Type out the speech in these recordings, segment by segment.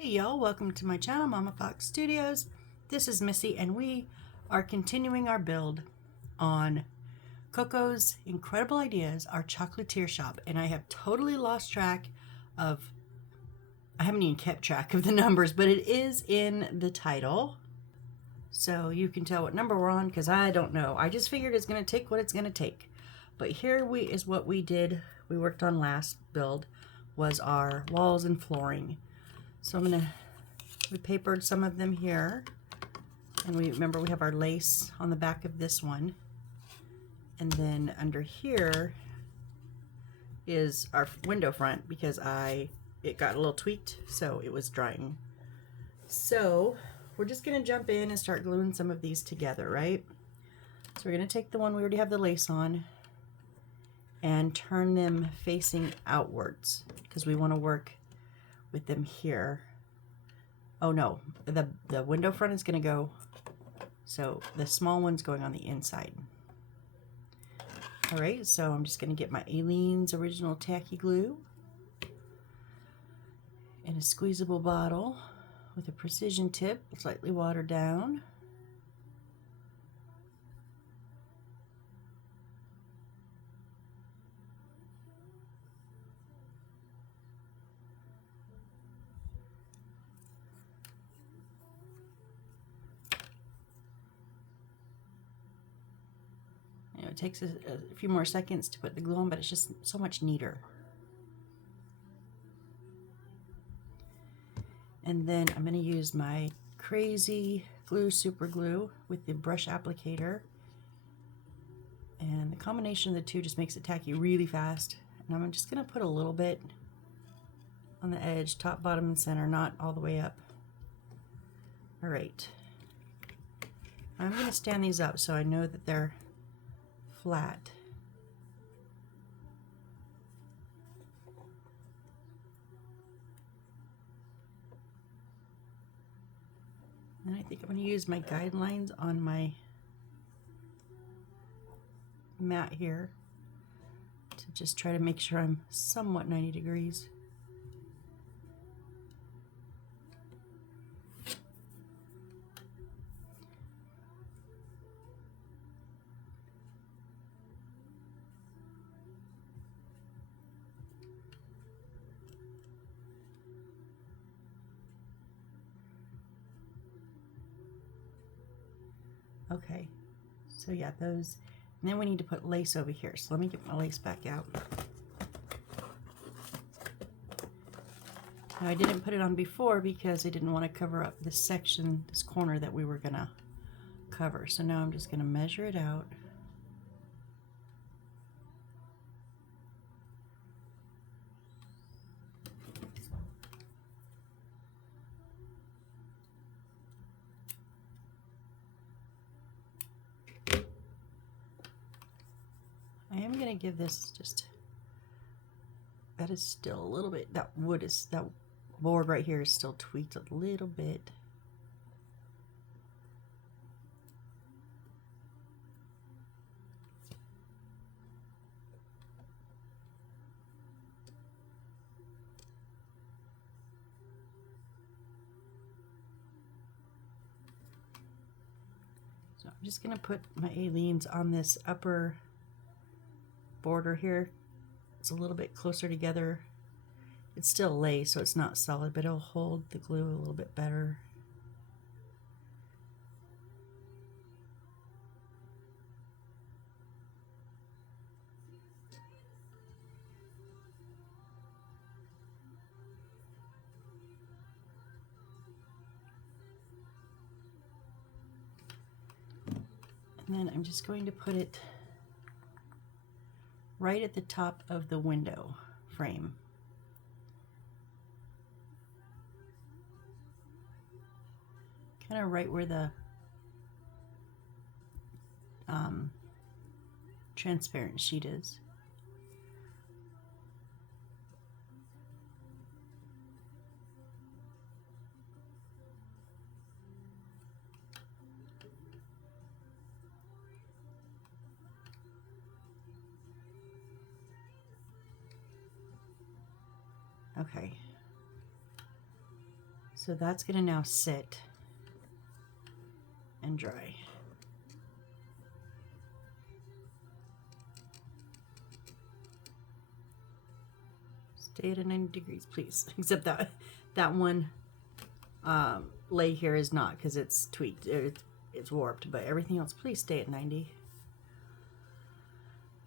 Hey y'all, welcome to my channel, Mama Fox Studios. This is Missy and we are continuing our build on Coco's Incredible Ideas, our chocolatier shop. And I have totally lost track of, I haven't even kept track of the numbers, but it is in the title. So you can tell what number we're on because I don't know. I just figured it's going to take what it's going to take. But here is what we did, we worked on last build, was our walls and flooring. So we papered some of them here, and remember we have our lace on the back of this one, and then under here is our window front because it got a little tweaked, so it was drying. So we're just gonna jump in and start gluing some of these together, right? So we're gonna take the one we already have the lace on and turn them facing outwards because we want to work with them here. Oh no, the window front is going to go, so the small one's going on the inside. All right, so I'm just going to get my Aleene's Original Tacky Glue in a squeezable bottle with a precision tip, slightly watered down. It takes a few more seconds to put the glue on, but it's just so much neater. And then I'm going to use my Crazy Glue Super Glue with the brush applicator. And the combination of the two just makes it tacky really fast. And I'm just going to put a little bit on the edge, top, bottom, and center, not all the way up. All right. I'm going to stand these up so I know that they're flat. And I think I'm going to use my guidelines on my mat here to just try to make sure I'm somewhat 90 degrees. Okay, so yeah, those, and then we need to put lace over here. So let me get my lace back out. Now I didn't put it on before because I didn't want to cover up this section, this corner that we were gonna cover. So now I'm just gonna measure it out. I am going to give this just, that is still a little bit, that board right here is still tweaked a little bit. So I'm just going to put my Aleene's on this upper border here. It's a little bit closer together. It's still lace, so it's not solid, but it'll hold the glue a little bit better. And then I'm just going to put it right at the top of the window frame. Kind of right where the transparent sheet is. Okay. So that's going to now sit and dry. Stay at 90 degrees, please. Except that one lay here is not, because it's tweaked. It's warped. But everything else, please stay at 90.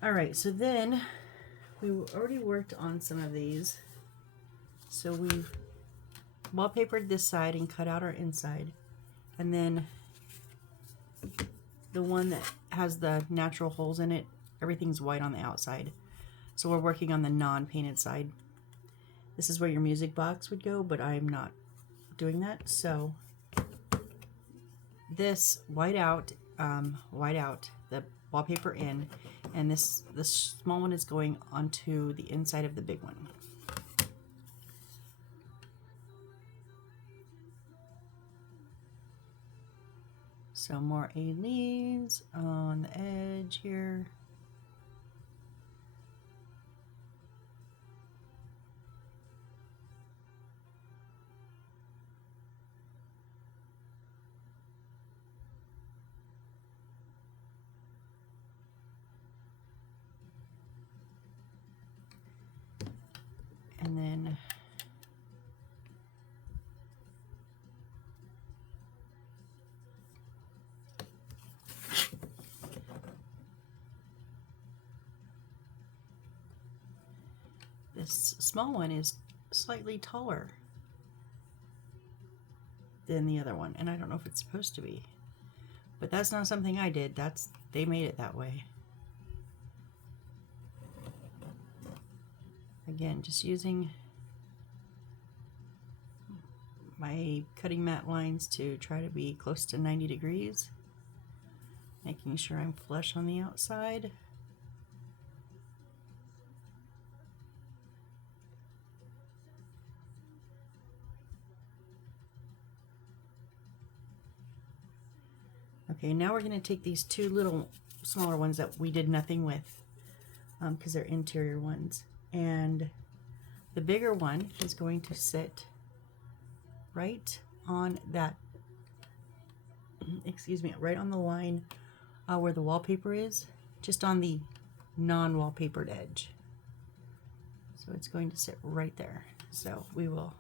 All right, so then we already worked on some of these. So we've wallpapered this side and cut out our inside. And then the one that has the natural holes in it, everything's white on the outside. So we're working on the non-painted side. This is where your music box would go, but I'm not doing that. So this white out, the wallpaper in, and the small one is going onto the inside of the big one. So more Aleen's on the edge here. And then this small one is slightly taller than the other one, and I don't know if it's supposed to be, but that's not something I did. They made it that way. Again, just using my cutting mat lines to try to be close to 90 degrees, making sure I'm flush on the outside. Okay, now we're going to take these two little smaller ones that we did nothing with, because they're interior ones, and the bigger one is going to sit right on that, excuse me, right on the line where the wallpaper is, just on the non-wallpapered edge. So it's going to sit right there. So we will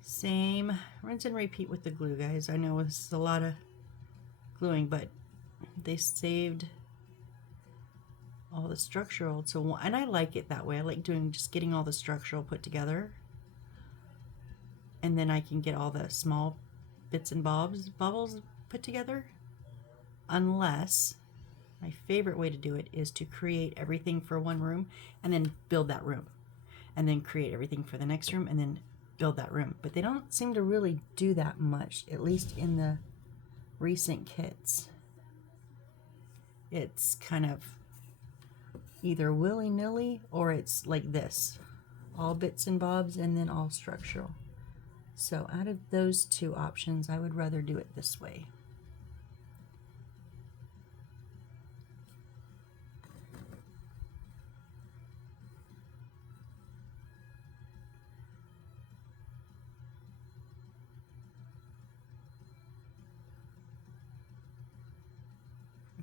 same rinse and repeat with the glue, guys. I know this is a lot of gluing, but they saved all the structural. So, and I like it that way. I like getting all the structural put together, and then I can get all the small bits and bobbles put together. Unless, my favorite way to do it is to create everything for one room and then build that room, and then create everything for the next room and then build that room. But they don't seem to really do that much, at least in the recent kits. It's kind of either willy-nilly or it's like this, all bits and bobs and then all structural. So out of those two options, I would rather do it this way.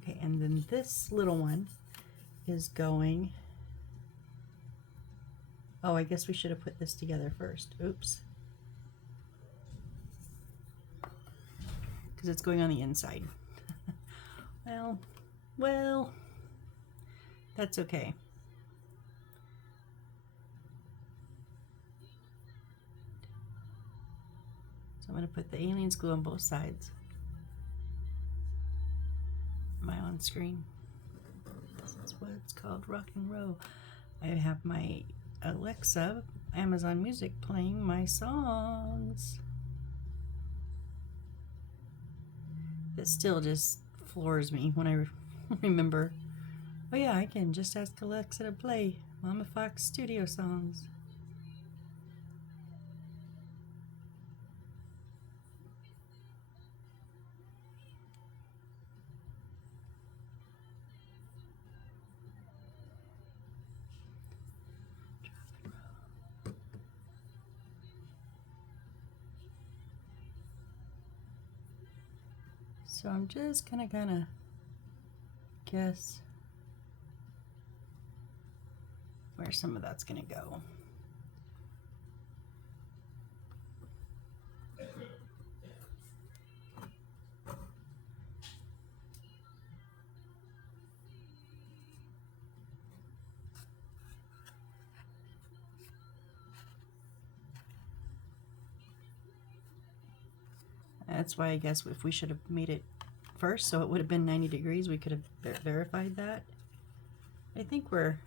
Okay, and then this little one is going, oh, I guess we should have put this together first. Oops. Because it's going on the inside. well, that's okay. So I'm going to put the Aleen's glue on both sides. Am I on screen? This is what it's called, rock and roll. I have my Alexa, Amazon Music, playing my songs. That still just floors me when I remember, oh yeah, I can just ask Alexa to play Mama Fox Studio songs. So I'm just gonna kind of guess where some of that's gonna go. That's why I guess if we should have made it first, so it would have been 90 degrees, we could have verified that. I think we're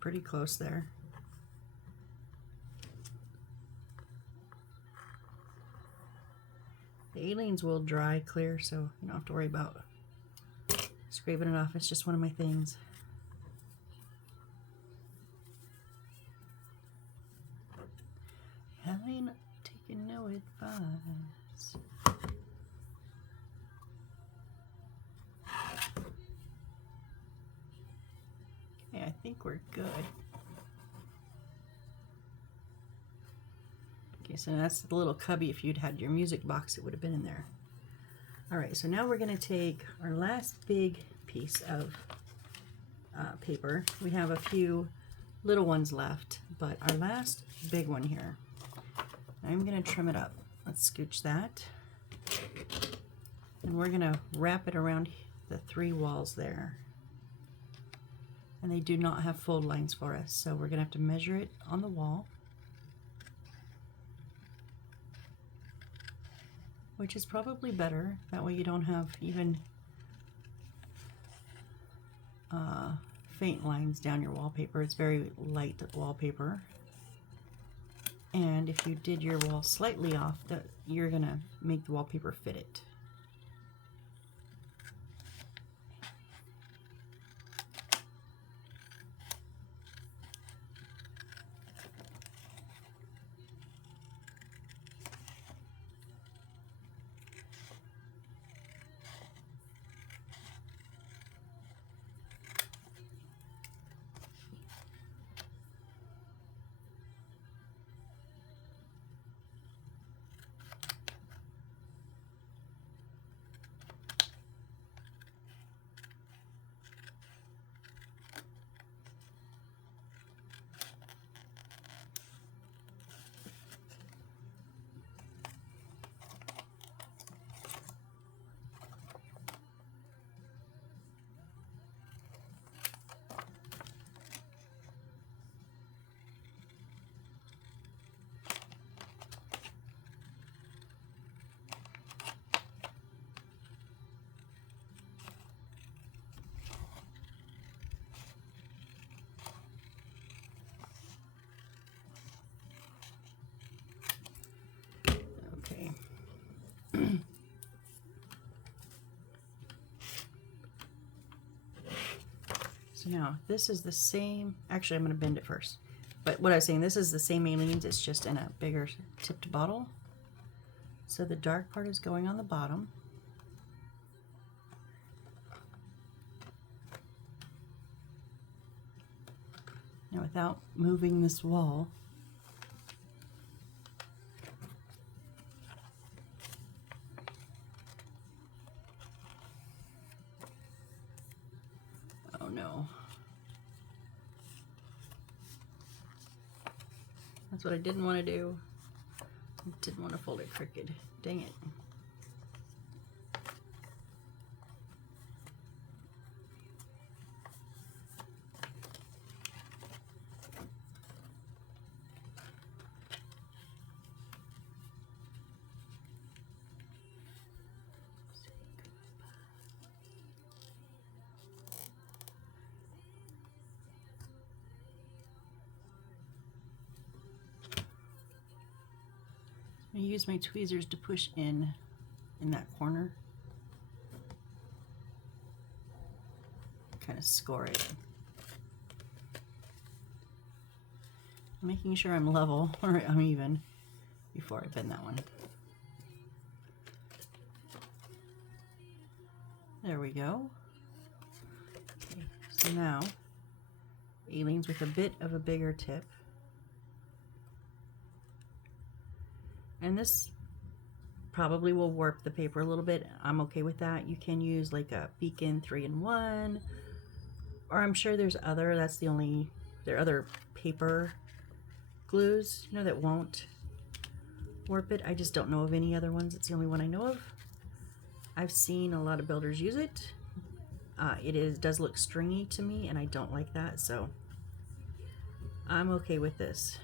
pretty close there. The aliens will dry clear, so you don't have to worry about scraping it off. It's just one of my things. I ain't taking no advice. Okay, I think we're good. Okay, so that's the little cubby. If you'd had your music box, it would have been in there. All right, so now we're going to take our last big piece of paper. We have a few little ones left, but our last big one here, I'm going to trim it up. Let's scooch that. And we're going to wrap it around the 3 walls there. And they do not have fold lines for us, so we're going to have to measure it on the wall, which is probably better. That way you don't have even faint lines down your wallpaper. It's very light wallpaper. And if you did your wall slightly off, you're going to make the wallpaper fit it. Okay. So now this is the same, actually I'm going to bend it first. But what I was saying, this is the same aliens, it's just in a bigger tipped bottle. So the dark part is going on the bottom. Now without moving this wall, oh no. That's what I didn't want to do. I didn't want to fold it crooked. Dang it. I use my tweezers to push in that corner. Kind of score it. Making sure I'm level or I'm even before I bend that one. There we go. Okay, so now aliens with a bit of a bigger tip. And this probably will warp the paper a little bit. I'm okay with that. You can use like a Beacon 3-in-1, or I'm sure there's other, there are other paper glues, you know, that won't warp it. I just don't know of any other ones. It's the only one I know of. I've seen a lot of builders use it. It does look stringy to me, and I don't like that, so I'm okay with this.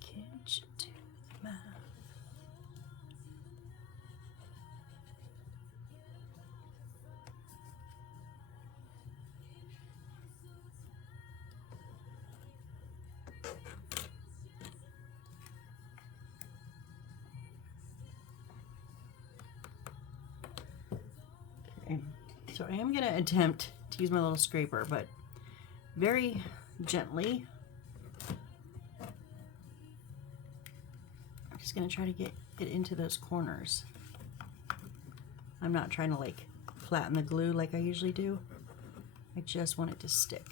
Can't you do the math? Okay, so I am going to attempt to use my little scraper, but very gently. I'm just going to try to get it into those corners. I'm not trying to like flatten the glue like I usually do. I just want it to stick.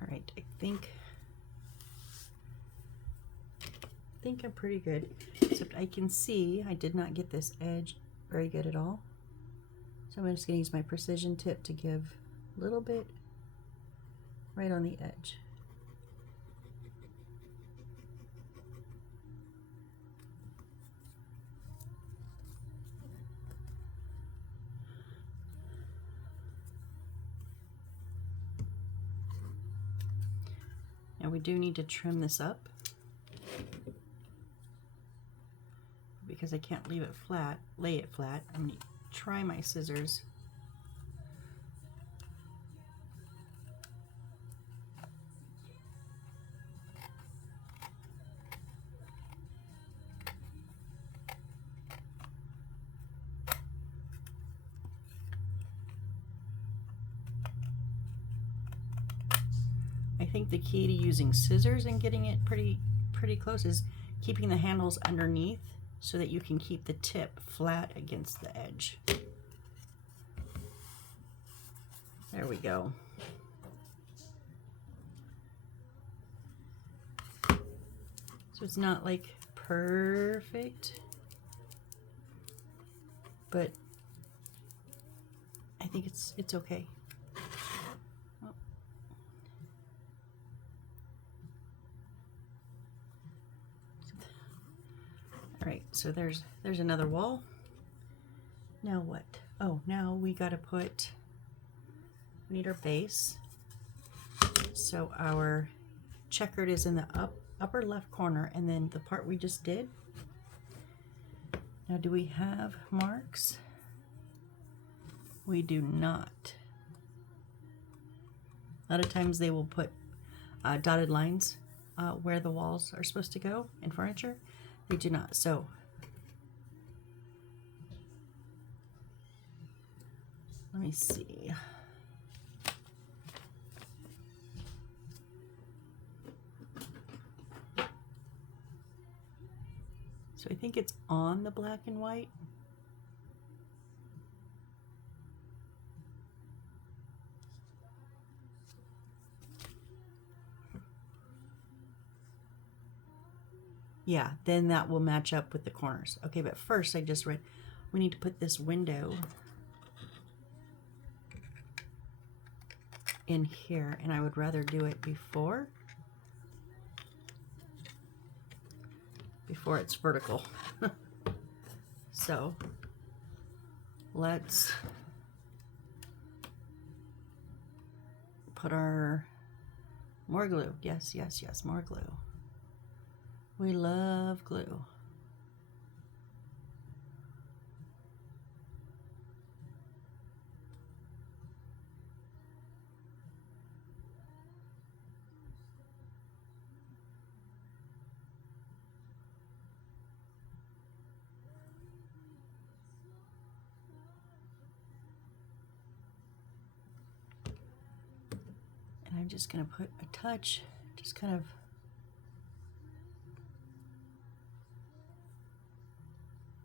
Alright, I think I'm pretty good, except I can see I did not get this edge very good at all. So I'm just going to use my precision tip to give a little bit right on the edge. Now we do need to trim this up because I can't leave it flat, lay it flat. I'm going to try my scissors. I think the key to using scissors and getting it pretty close is keeping the handles underneath so that you can keep the tip flat against the edge. There we go. So it's not like perfect, but I think it's okay. Oh. All right, so there's another wall. Now what? Oh, now we gotta we need our base. So our checkered is in the upper left corner, and then the part we just did. Now, do we have marks? We do not. A lot of times they will put dotted lines where the walls are supposed to go in furniture. They do not. So let me see. So I think it's on the black and white. Yeah, then that will match up with the corners. Okay, but first I just read we need to put this window in here, and I would rather do it before it's vertical. So let's put our more glue. Yes, yes, yes, more glue. We love glue. And I'm just going to put a touch, just kind of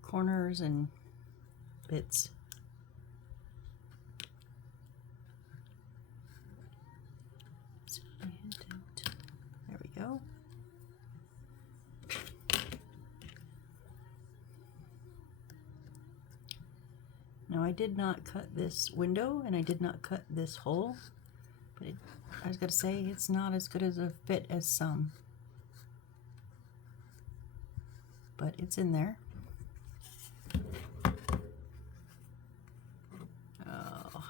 corners and bits. There we go. Now I did not cut this window and I did not cut this hole, but I was going to say it's not as good as a fit as some, but it's in there. Oh,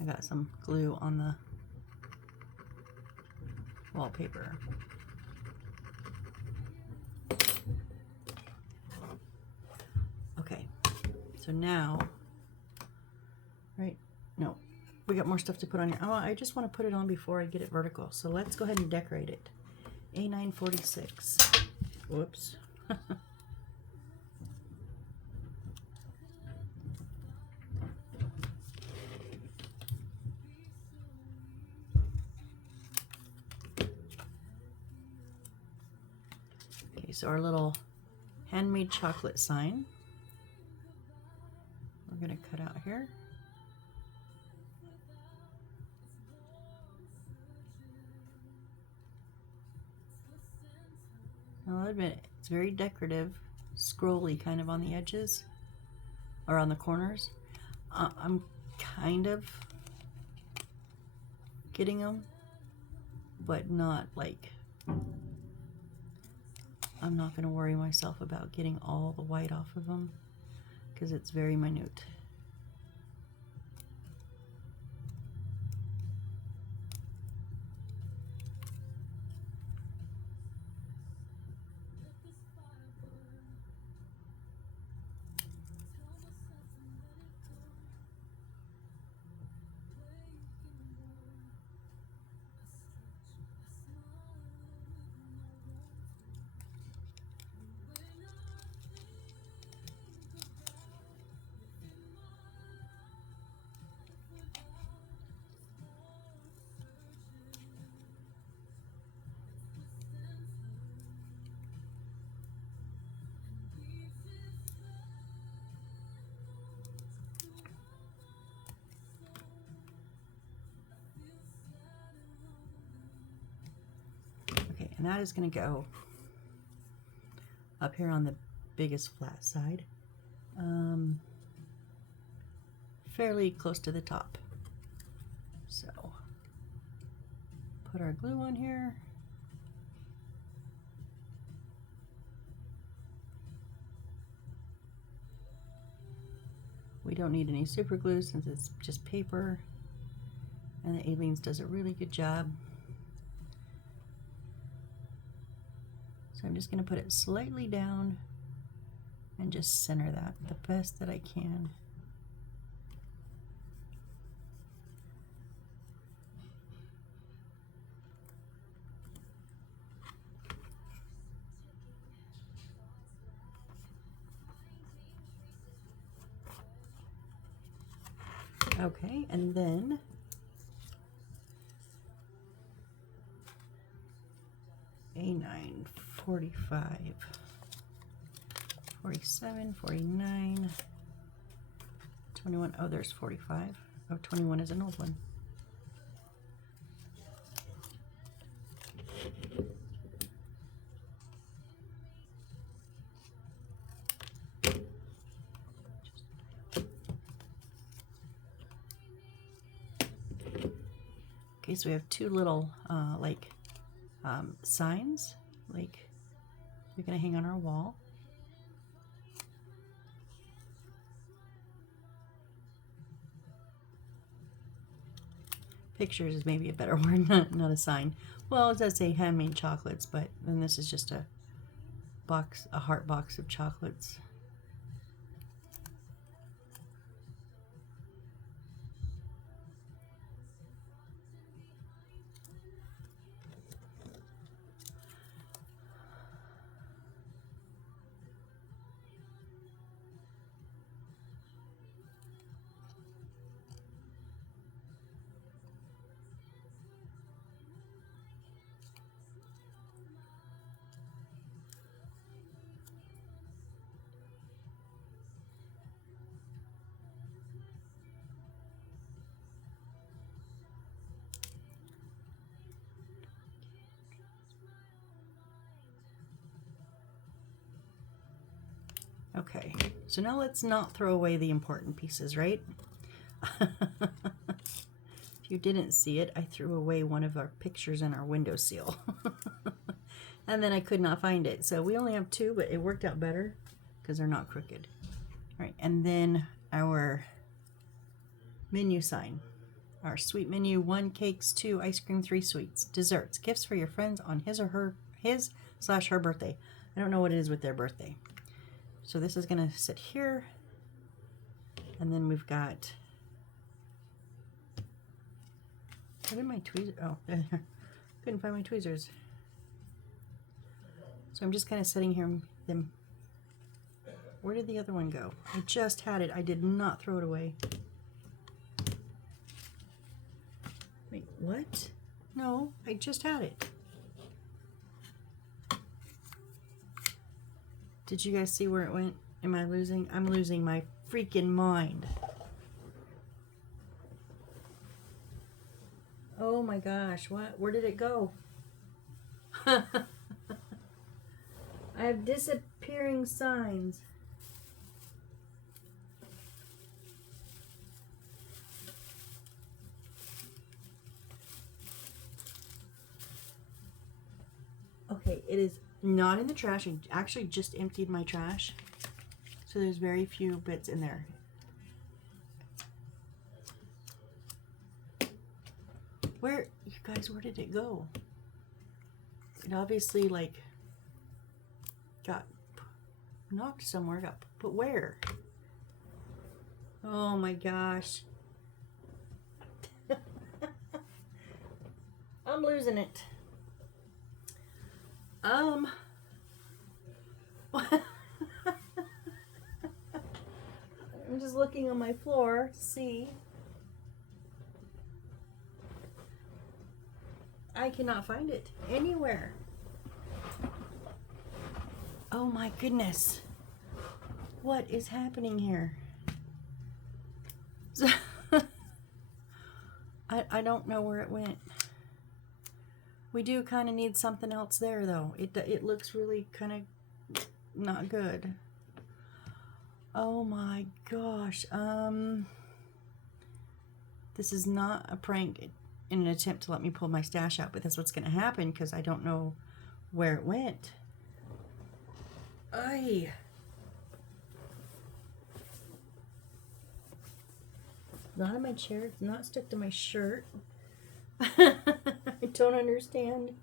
I got some glue on the wallpaper. Okay, so now, right, no, we got more stuff to put on here. Oh, I just want to put it on before I get it vertical. So let's go ahead and decorate it. A946. Whoops. Okay, so our little handmade chocolate sign, we're going to cut out here. I'll admit, it's very decorative, scrolly kind of on the edges, or on the corners. I'm kind of getting them, but not like, I'm not going to worry myself about getting all the white off of them, because it's very minute. And that is going to go up here on the biggest flat side, fairly close to the top. So put our glue on here. We don't need any super glue since it's just paper, and the Aleene's does a really good job. So I'm just going to put it slightly down and just center that the best that I can. Okay, and then A945, 47, 49, 21. Oh, there's 45. Oh, 21 is an old one. Okay, so we have two little signs, like we're gonna hang on our wall. Pictures is maybe a better word, not a sign. Well, it does say handmade chocolates, but then this is just a box, a heart box of chocolates. Okay, so now let's not throw away the important pieces, right? If you didn't see it, I threw away one of our pictures in our windowsill. And then I could not find it. So we only have two, but it worked out better because they're not crooked. All right, and then our menu sign. Our sweet menu: 1 cakes, 2 ice cream, 3 sweets, desserts, gifts for your friends on his/her birthday. I don't know what it is with their birthday. So this is gonna sit here, and then we've got, where did my tweezers? Oh, there. Couldn't find my tweezers. So I'm just kind of setting here them. Where did the other one go? I just had it. I did not throw it away. Wait, what? No, I just had it. Did you guys see where it went? Am I losing? I'm losing my freaking mind. Oh my gosh, what? Where did it go? I have disappearing signs. Okay, it is not in the trash. I actually just emptied my trash, so there's very few bits in there. Where, you guys, where did it go? It obviously like got knocked somewhere, but where? Oh my gosh. I'm losing it. I'm just looking on my floor to see. I cannot find it anywhere. Oh my goodness. What is happening here? I don't know where it went. We do kind of need something else there though. It looks really kind of not good. Oh my gosh. This is not a prank in an attempt to let me pull my stash out, but that's what's going to happen because I don't know where it went. Ay. Not in my chair. It's not stuck to my shirt. I don't understand.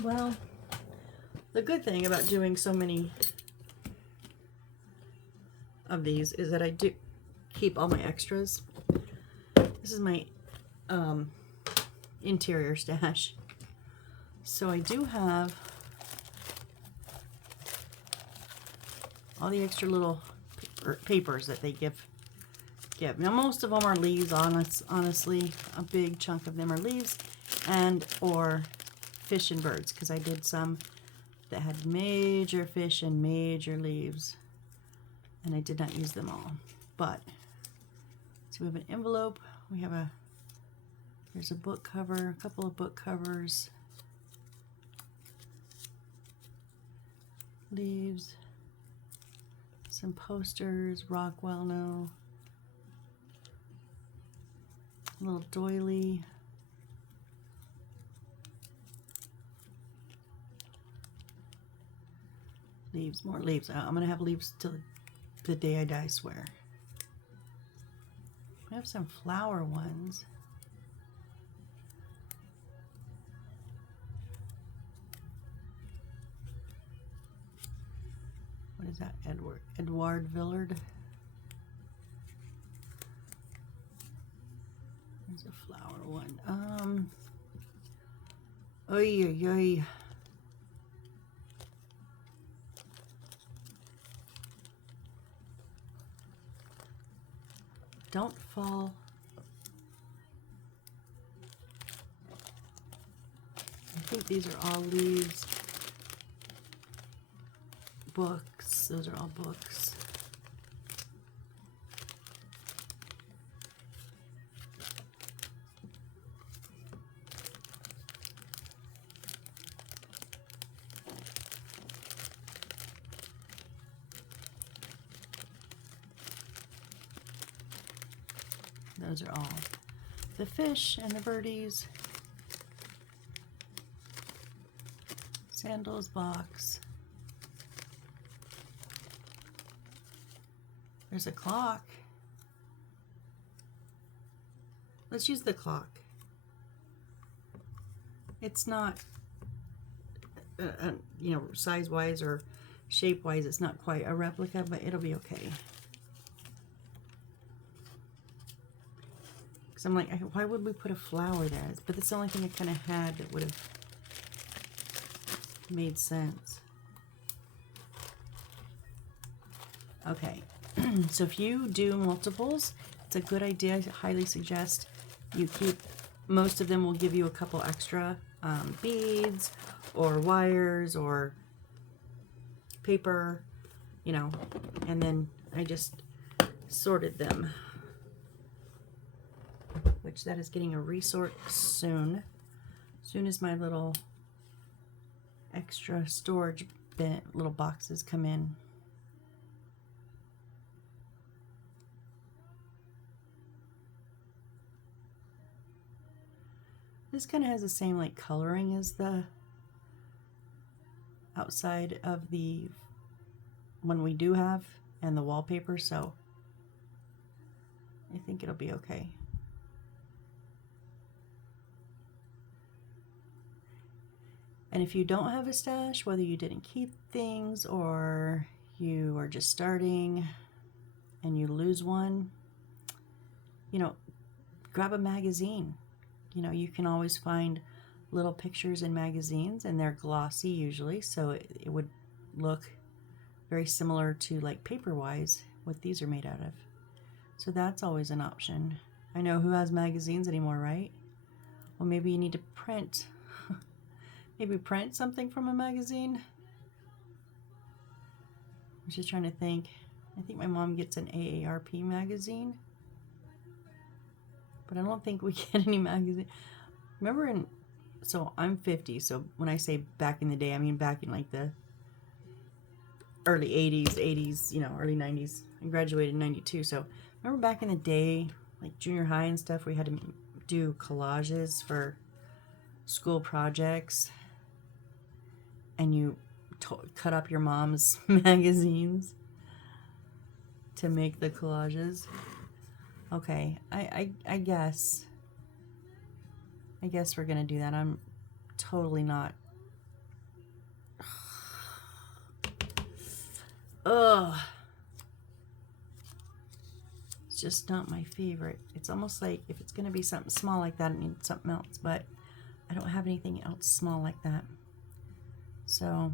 Well, the good thing about doing so many of these is that I do keep all my extras. This is my interior stash. So I do have all the extra little papers that they give. Now most of them are leaves, honestly. A big chunk of them are leaves and or fish and birds, because I did some that had major fish and major leaves, and I did not use them all. But so we have an envelope, we have there's a book cover, a couple of book covers, leaves, Some posters, Rockwell, no. A little doily. Leaves, more leaves. I'm going to have leaves till the day I die, I swear. We have some flower ones. What is that? Edward Villard. There's a flower one. Oy, oy, oy. Don't fall. I think these are all leaves. Books. Those are all books. Those are all the fish and the birdies. Sandals box. There's a clock. Let's use the clock. It's not, you know, size-wise or shape-wise, it's not quite a replica, but it'll be okay. Because I'm like, why would we put a flower there? But that's the only thing I kind of had that would have made sense. Okay. So if you do multiples, it's a good idea. I highly suggest you keep, most of them will give you a couple extra beads or wires or paper, you know, and then I just sorted them, which that is getting a resort soon. Soon as my little extra storage bin, little boxes come in. This kind of has the same like coloring as the outside of the one we do have and the wallpaper, so I think it'll be okay. And if you don't have a stash, whether you didn't keep things or you are just starting and you lose one, you know, grab a magazine. You know, you can always find little pictures in magazines, and they're glossy usually, so it would look very similar to like paper-wise what these are made out of. So that's always an option. I know who has magazines anymore, right? Well, maybe you need to print. Maybe print something from a magazine. I was just trying to think. I think my mom gets an AARP magazine. But I don't think we get any magazine. Remember so I'm 50, so when I say back in the day, I mean back in like the early 80s, you know, early 90s. I graduated in 92, so remember back in the day, like junior high and stuff, we had to do collages for school projects, and you cut up your mom's magazines to make the collages. Okay, I guess we're gonna do that. I'm totally not. Ugh. It's just not my favorite. It's almost like if it's gonna be something small like that, I need something else, but I don't have anything else small like that. So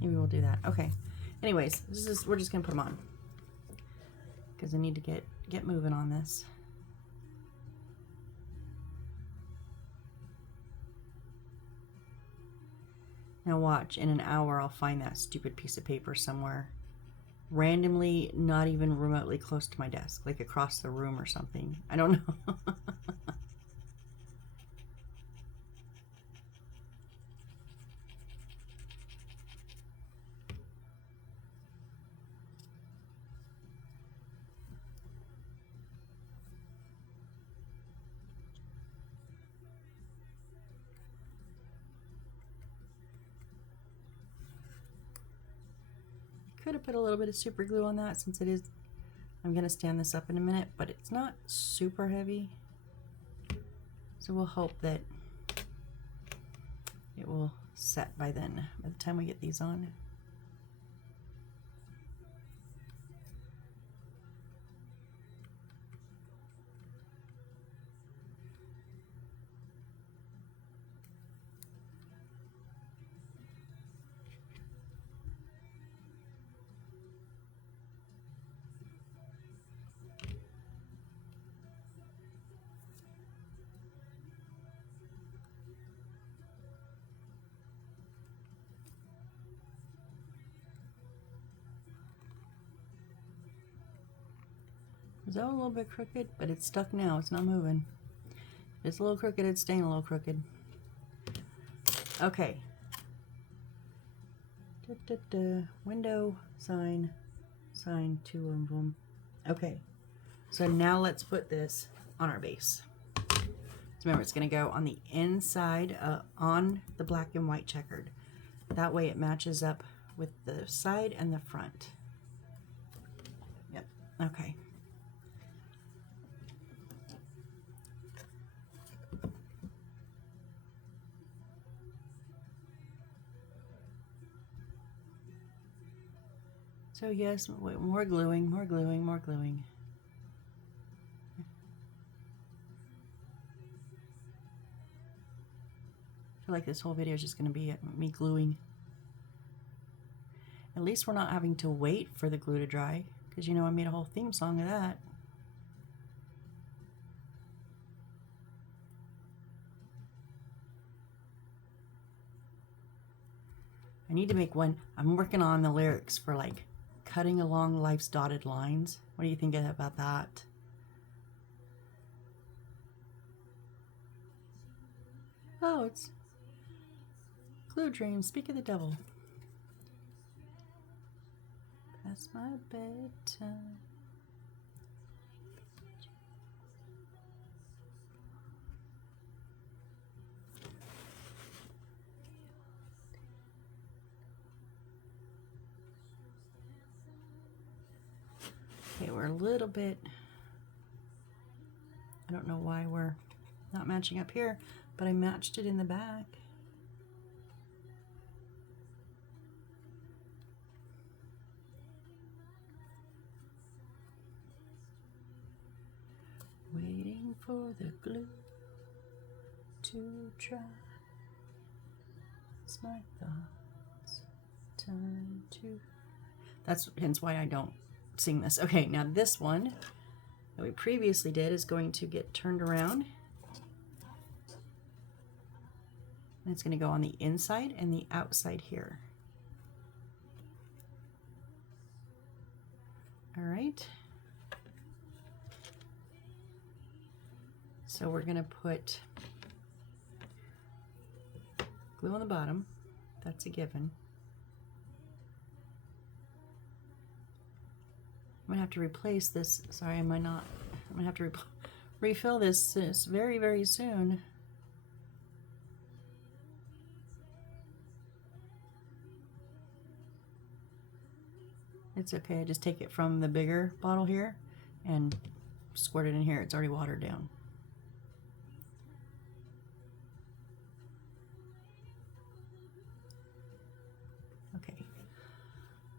maybe we'll do that. Okay. Anyways, we're just gonna put them on because I need to get moving on this. Now watch, in an hour I'll find that stupid piece of paper somewhere, randomly, not even remotely close to my desk, like across the room or something. I don't know. Could have put a little bit of super glue on that since it is, I'm going to stand this up in a minute, but it's not super heavy. So we'll hope that it will set by then, by the time we get these on. It's a little bit crooked, but it's stuck now. It's not moving. It's a little crooked. It's staying a little crooked. Okay. Window, sign, sign, two of them. Okay. So now let's put this on our base. So remember, it's going to go on the inside on the black and white checkered. That way it matches up with the side and the front. Yep. Okay. So yes, more gluing, more gluing, more gluing. I feel like this whole video is just going to be me gluing. At least we're not having to wait for the glue to dry, because you know I made a whole theme song of that. I need to make one. I'm working on the lyrics for like cutting along life's dotted lines. What do you think about that? Oh, it's Glue Dream, Speak of the Devil. Past my bedtime. Okay, we're a little bit, I don't know why we're not matching up here, but I matched it in the back. Waiting for the glue to dry. It's my thoughts. Time to. That's hence why I don't sing this. Okay, now this one that we previously did is going to get turned around. And it's going to go on the inside and the outside here. All right. So we're going to put glue on the bottom. That's a given. I'm gonna have to replace this. Sorry, am I not? I'm gonna have to refill this very, very soon. It's okay. I just take it from the bigger bottle here and squirt it in here. It's already watered down. Okay.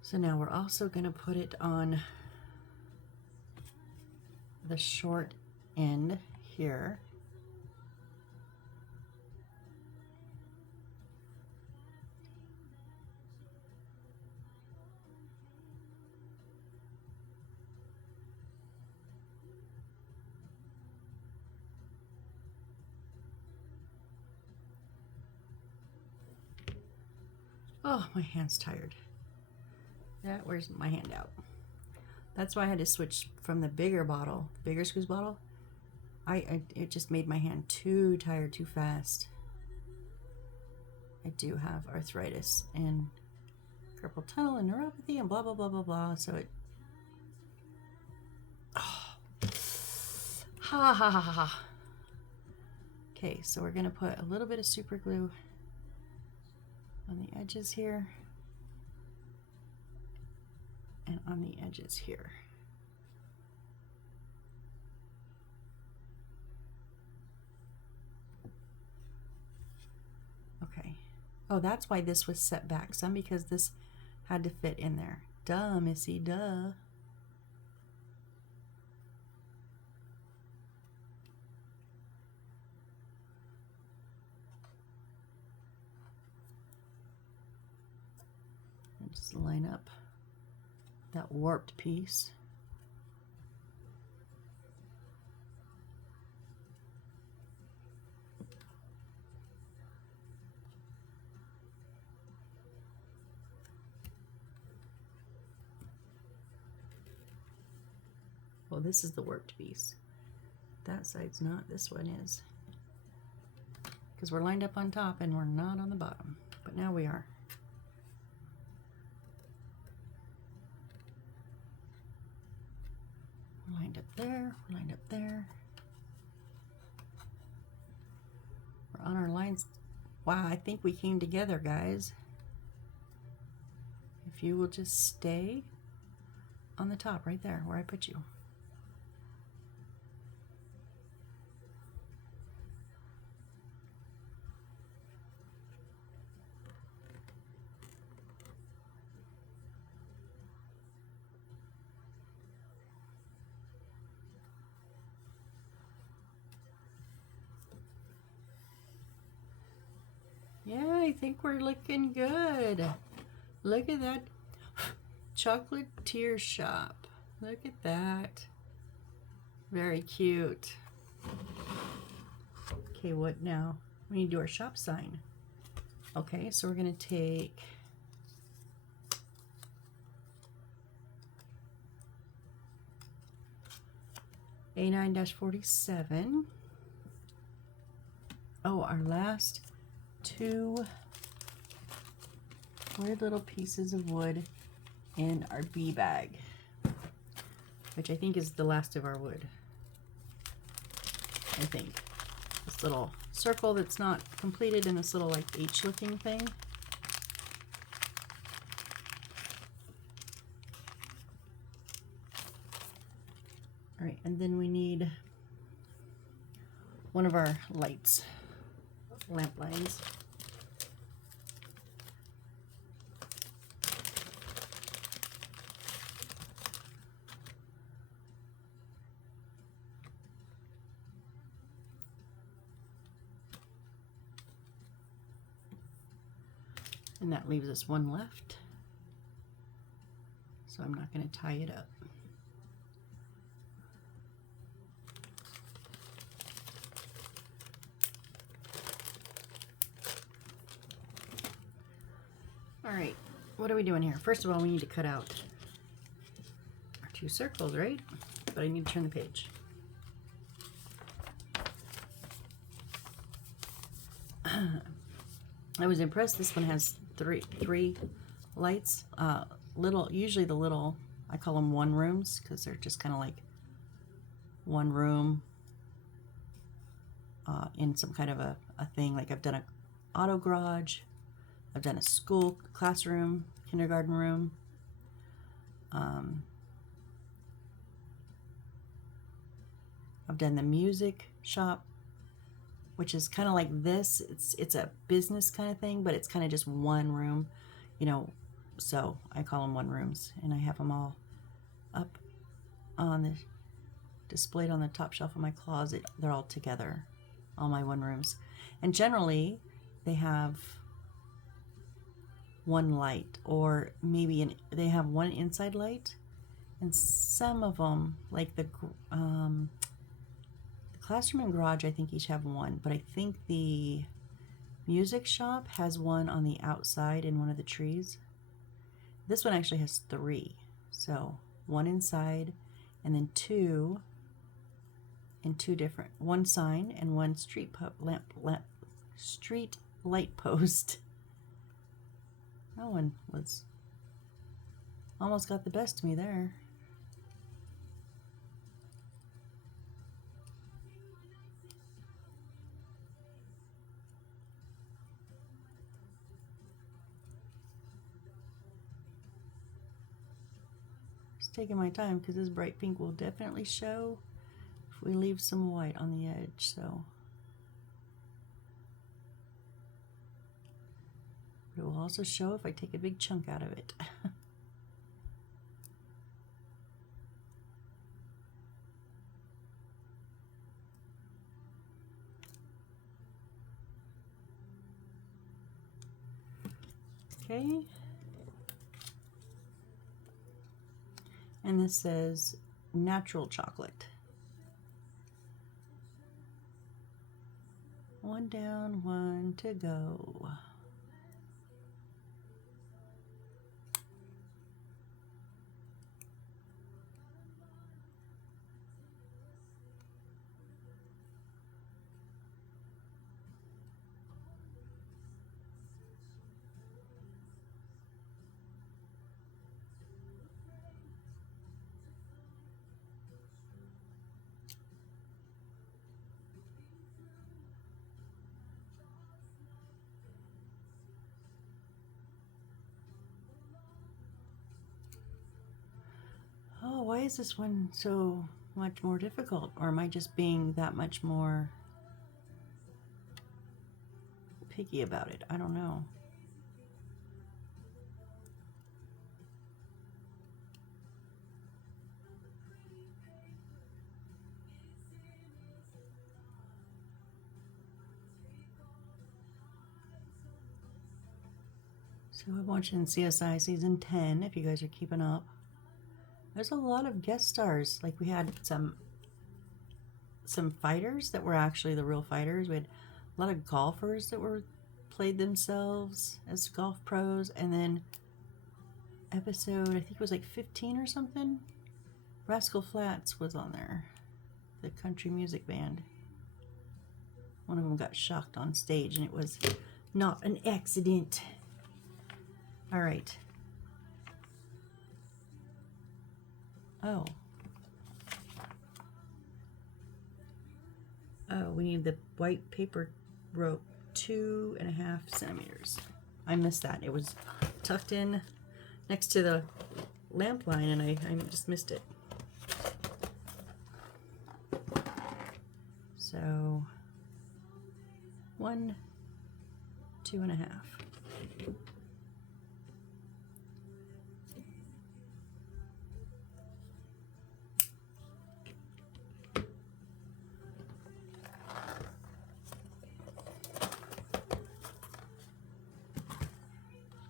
So now we're also gonna put it on the short end here. Oh, my hand's tired. That, where's my hand out? That's why I had to switch from the bigger bottle, the bigger squeeze bottle. It just made my hand too tired too fast. I do have arthritis and carpal tunnel and neuropathy and blah blah blah blah blah. So it. Oh. Ha ha ha ha ha. Okay, so we're gonna put a little bit of super glue on the edges here. and on the edges here. Okay. Oh, that's why this was set back some, because this had to fit in there. Duh, Missy, duh. And just line up that warped piece. Well, this is the warped piece. That side's not, this one is. Because we're lined up on top and we're not on the bottom. But now we are. We're lined up there, we're lined up there. We're on our lines. Wow, I think we came together, guys. If you will just stay on the top right there where I put you. Yeah, I think we're looking good. Look at that chocolatier shop. Look at that. Very cute. Okay, what now? We need to do our shop sign. Okay, so we're going to take A9-47. Oh, our last two weird little pieces of wood in our bee bag, which I think is the last of our wood. I think this little circle that's not completed and this little like H looking thing. All right, and then we need one of our lights, lamp lines. And that leaves us one left. So I'm not going to tie it up. All right, what are we doing here? First of all, we need to cut out our two circles, right? But I need to turn the page. I was impressed. This one has three lights. Usually the little, I call them one rooms because they're just kind of like one room in some kind of a thing. Like I've done an auto garage, I've done a school classroom, kindergarten room. I've done the music shop, which is kind of like this. It's a business kind of thing, but it's kind of just one room, you know, so I call them one rooms, and I have them all up on the displayed on the top shelf of my closet. They're all together, all my one rooms, and generally they have one light, or maybe they have one inside light, and some of them, like the classroom and garage, I think each have one, but I think the music shop has one on the outside in one of the trees. This one actually has three, so one inside, and then two in two different, one sign and one street light post. That one was almost got the best of me there. Just taking my time because this bright pink will definitely show if we leave some white on the edge. So it will also show if I take a big chunk out of it. Okay. And this says natural chocolate. One down, one to go. Oh, why is this one so much more difficult? Or am I just being that much more picky about it? I don't know. So I'm watching CSI season 10, if you guys are keeping up. There's a lot of guest stars. Like we had some fighters that were actually the real fighters. We had a lot of golfers that played themselves as golf pros. And then episode, I think it was like 15 or something, Rascal Flatts was on there, the country music band. One of them got shocked on stage and it was not an accident. All right. Oh. Oh, we need the white paper rope, 2.5 centimeters. I missed that. It was tucked in next to the lamp line and I just missed it. So 1, 2.5.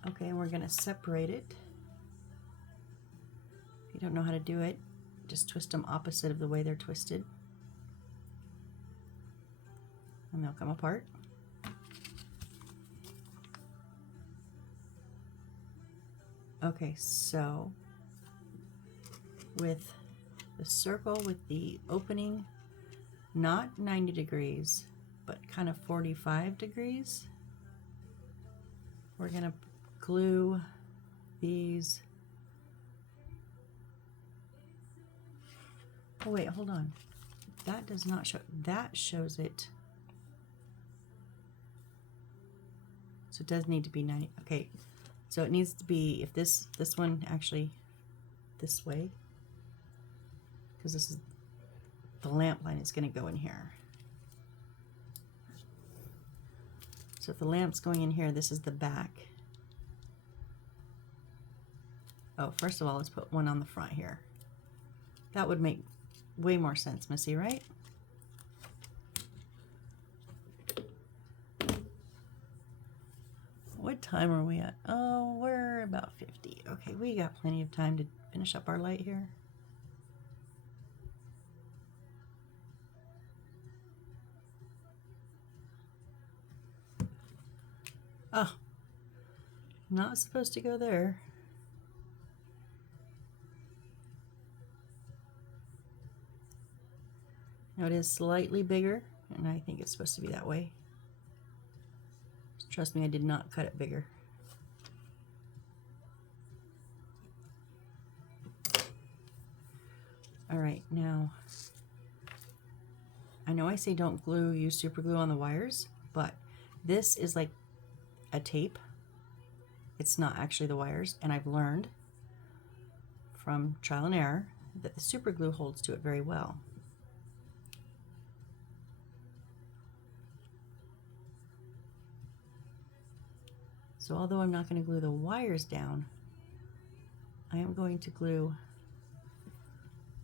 Okay, and we're going to separate it. If you don't know how to do it, just twist them opposite of the way they're twisted. And they'll come apart. Okay, so with the circle with the opening, not 90 degrees, but kind of 45 degrees, we're going to glue these. Oh wait, hold on. That does not show, that shows it. So it does need to be 90. Okay, so it needs to be, if this one actually this way, because this is the lamp line is going to go in here. So if the lamp's going in here, this is the back. Oh, first of all, let's put one on the front here. That would make way more sense, Missy, right? What time are we at? Oh, we're about 50. Okay, we got plenty of time to finish up our light here. Oh, not supposed to go there. Now it is slightly bigger, and I think it's supposed to be that way. Trust me, I did not cut it bigger. All right, now, I know I say don't use super glue on the wires, but this is like a tape. It's not actually the wires, and I've learned from trial and error that the super glue holds to it very well. So although I'm not going to glue the wires down, I am going to glue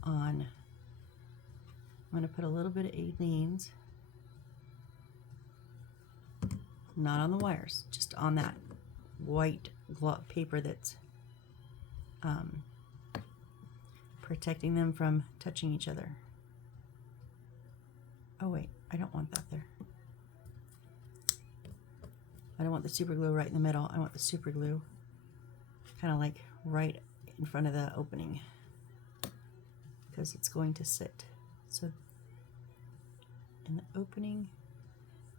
on, I'm going to put a little bit of Aleene's, not on the wires, just on that white paper that's protecting them from touching each other. Oh wait, I don't want that there. I don't want the super glue right in the middle. I want the super glue kind of like right in front of the opening, because it's going to sit. So in the opening,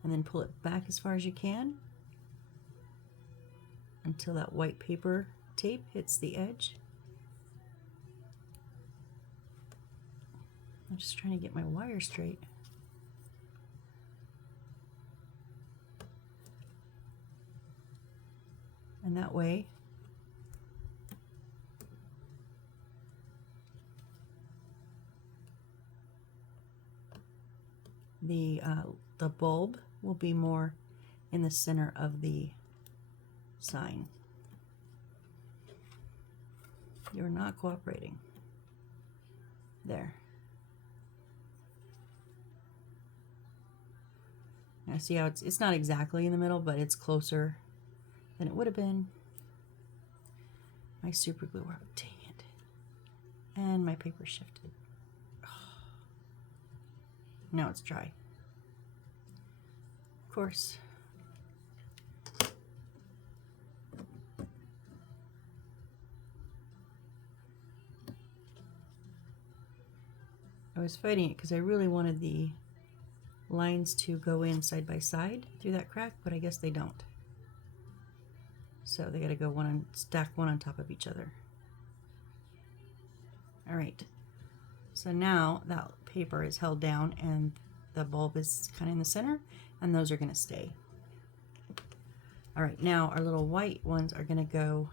and then pull it back as far as you can until that white paper tape hits the edge. I'm just trying to get my wire straight. And that way, the bulb will be more in the center of the sign. You're not cooperating. There. Now see how it's not exactly in the middle, but it's closer than it would have been. My super glue, oh, dang it. And my paper shifted. Oh. Now it's dry. Of course. I was fighting it because I really wanted the lines to go in side by side through that crack, but I guess they don't. So they gotta go stack one on top of each other. All right, so now that paper is held down and the bulb is kind of in the center, and those are gonna stay. All right, now our little white ones are gonna go,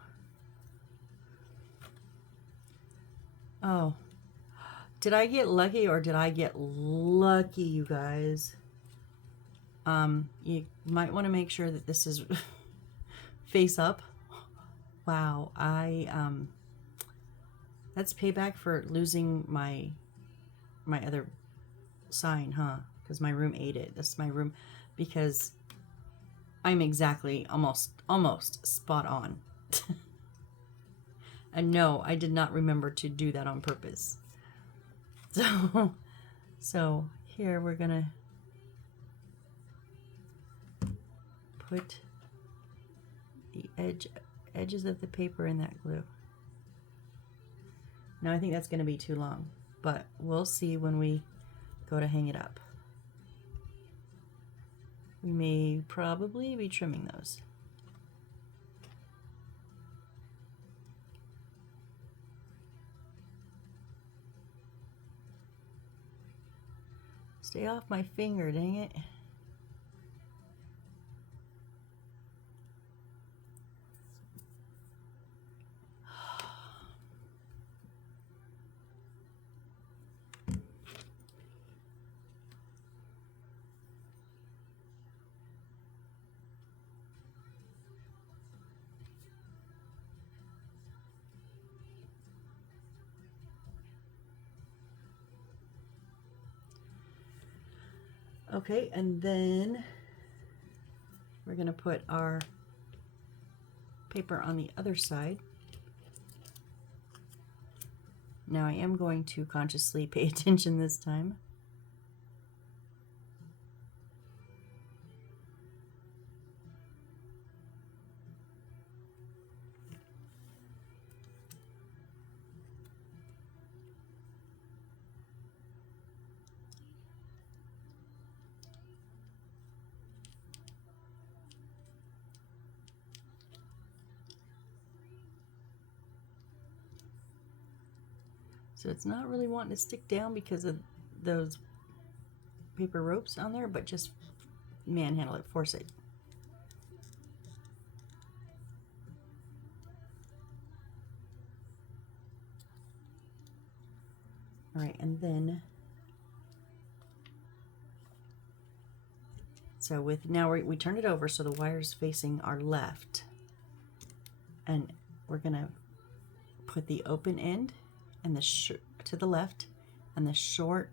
oh, did I get lucky or did I get lucky, you guys? You might want to make sure that this is face up. Wow, that's payback for losing my other sign, huh? Because my room ate it. This is my room, because I'm exactly almost spot on. And no, I did not remember to do that on purpose. So here we're gonna put the edges of the paper in that glue. Now I think that's going to be too long, but we'll see when we go to hang it up. We may probably be trimming those. Stay off my finger, dang it. Okay, and then we're going to put our paper on the other side. Now I am going to consciously pay attention this time. So it's not really wanting to stick down because of those paper ropes on there, but just manhandle it, force it. All right, and then, so with, now we turn it over so the wire's facing our left. And we're gonna put the open end and the to the left and the short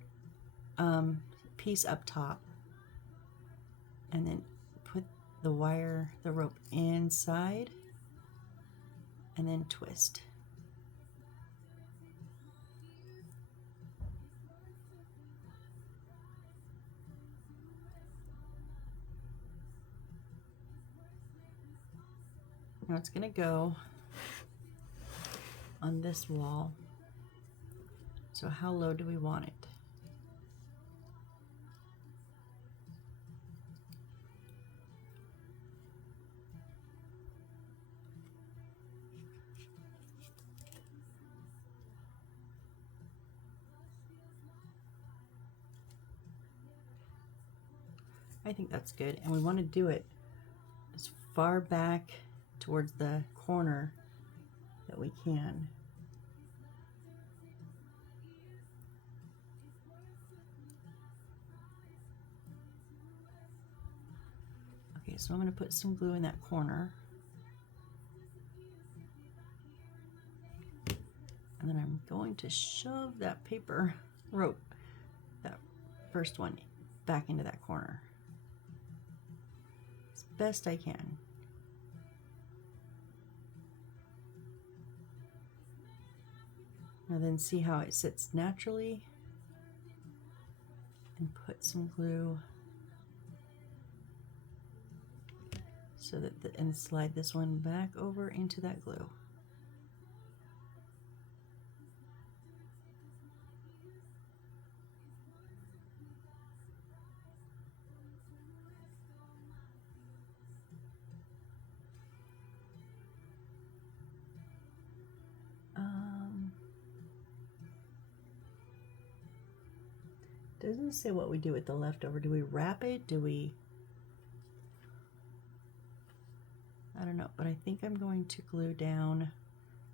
piece up top, and then put the rope inside, and then twist. Now it's gonna go on this wall. So how low do we want it? I think that's good, and we want to do it as far back towards the corner that we can. Okay, so I'm going to put some glue in that corner. And then I'm going to shove that paper rope, that first one, back into that corner as best I can. Now then see how it sits naturally, and put some glue so that and slide this one back over into that glue. Doesn't say what we do with the leftover. Do we wrap it? Do we? I don't know, but I think I'm going to glue down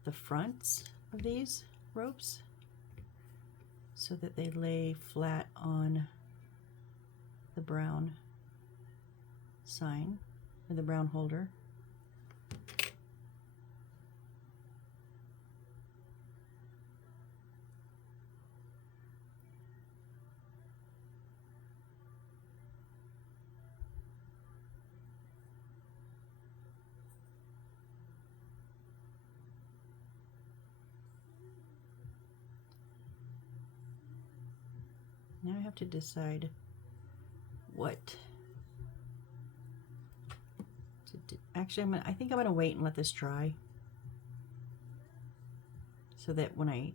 the fronts of these ropes so that they lay flat on the brown sign, or the brown holder. Now I have to decide what to do. Actually, I think I'm gonna wait and let this dry so that when I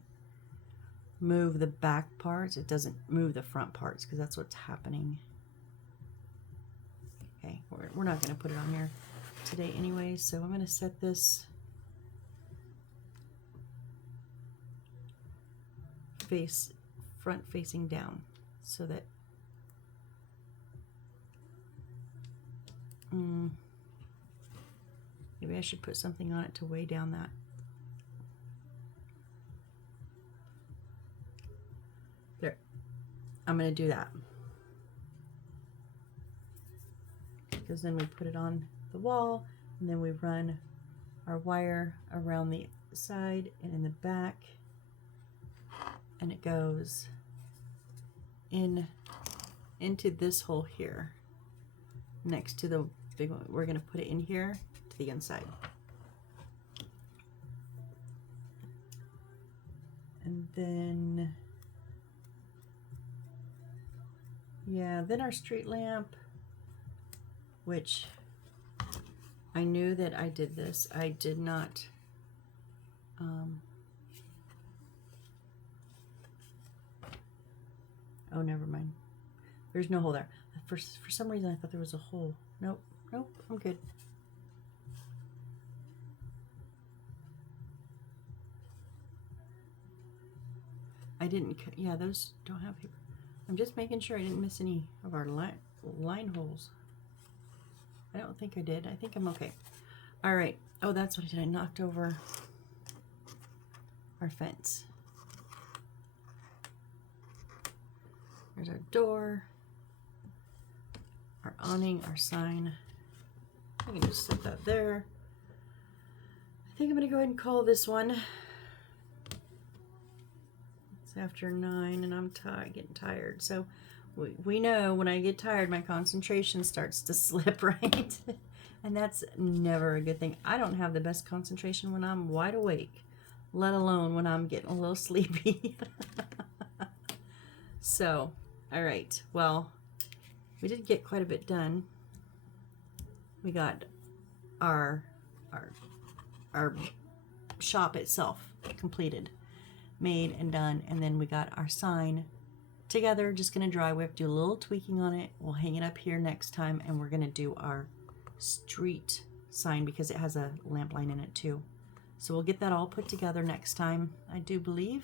move the back parts, it doesn't move the front parts, because that's what's happening. Okay, we're not gonna put it on here today anyway, so I'm gonna set this front facing down so that maybe I should put something on it to weigh down that. There, I'm going to do that, because then we put it on the wall, and then we run our wire around the side and in the back, and it goes into this hole here next to the big one. We're going to put it in here to the inside, and then then our street lamp, which I knew that I did this. I did not oh, never mind. There's no hole there. For some reason, I thought there was a hole. Nope, nope, I'm good. I didn't, yeah, those don't have paper. I'm just making sure I didn't miss any of our line holes. I don't think I did. I think I'm okay. All right. Oh, that's what I did. I knocked over our fence. There's our door, our awning, our sign. I can just set that there. I think I'm going to go ahead and call this one. It's after 9 and I'm getting tired. So we know when I get tired, my concentration starts to slip, right? And that's never a good thing. I don't have the best concentration when I'm wide awake, let alone when I'm getting a little sleepy. So, all right. Well, we did get quite a bit done. We got our shop itself completed, made and done, and then we got our sign together, just gonna dry. We have to do a little tweaking on it. We'll hang it up here next time, and we're gonna do our street sign because it has a lamp line in it too. So we'll get that all put together next time, I do believe.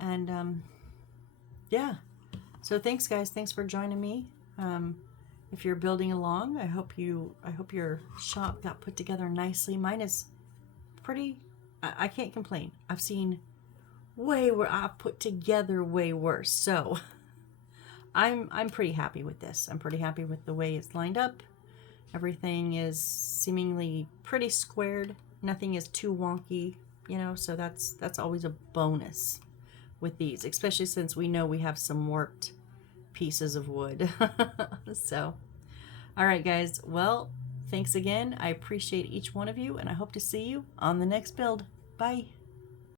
And yeah, so thanks guys, thanks for joining me. If you're building along, I hope your shop got put together nicely. Mine is pretty, I can't complain. I've seen way where I've put together way worse. So I'm pretty happy with this. I'm pretty happy with the way it's lined up. Everything is seemingly pretty squared. Nothing is too wonky, you know, so that's always a bonus with these, especially since we know we have some warped pieces of wood. So, all right, guys. Well, thanks again. I appreciate each one of you, and I hope to see you on the next build. Bye.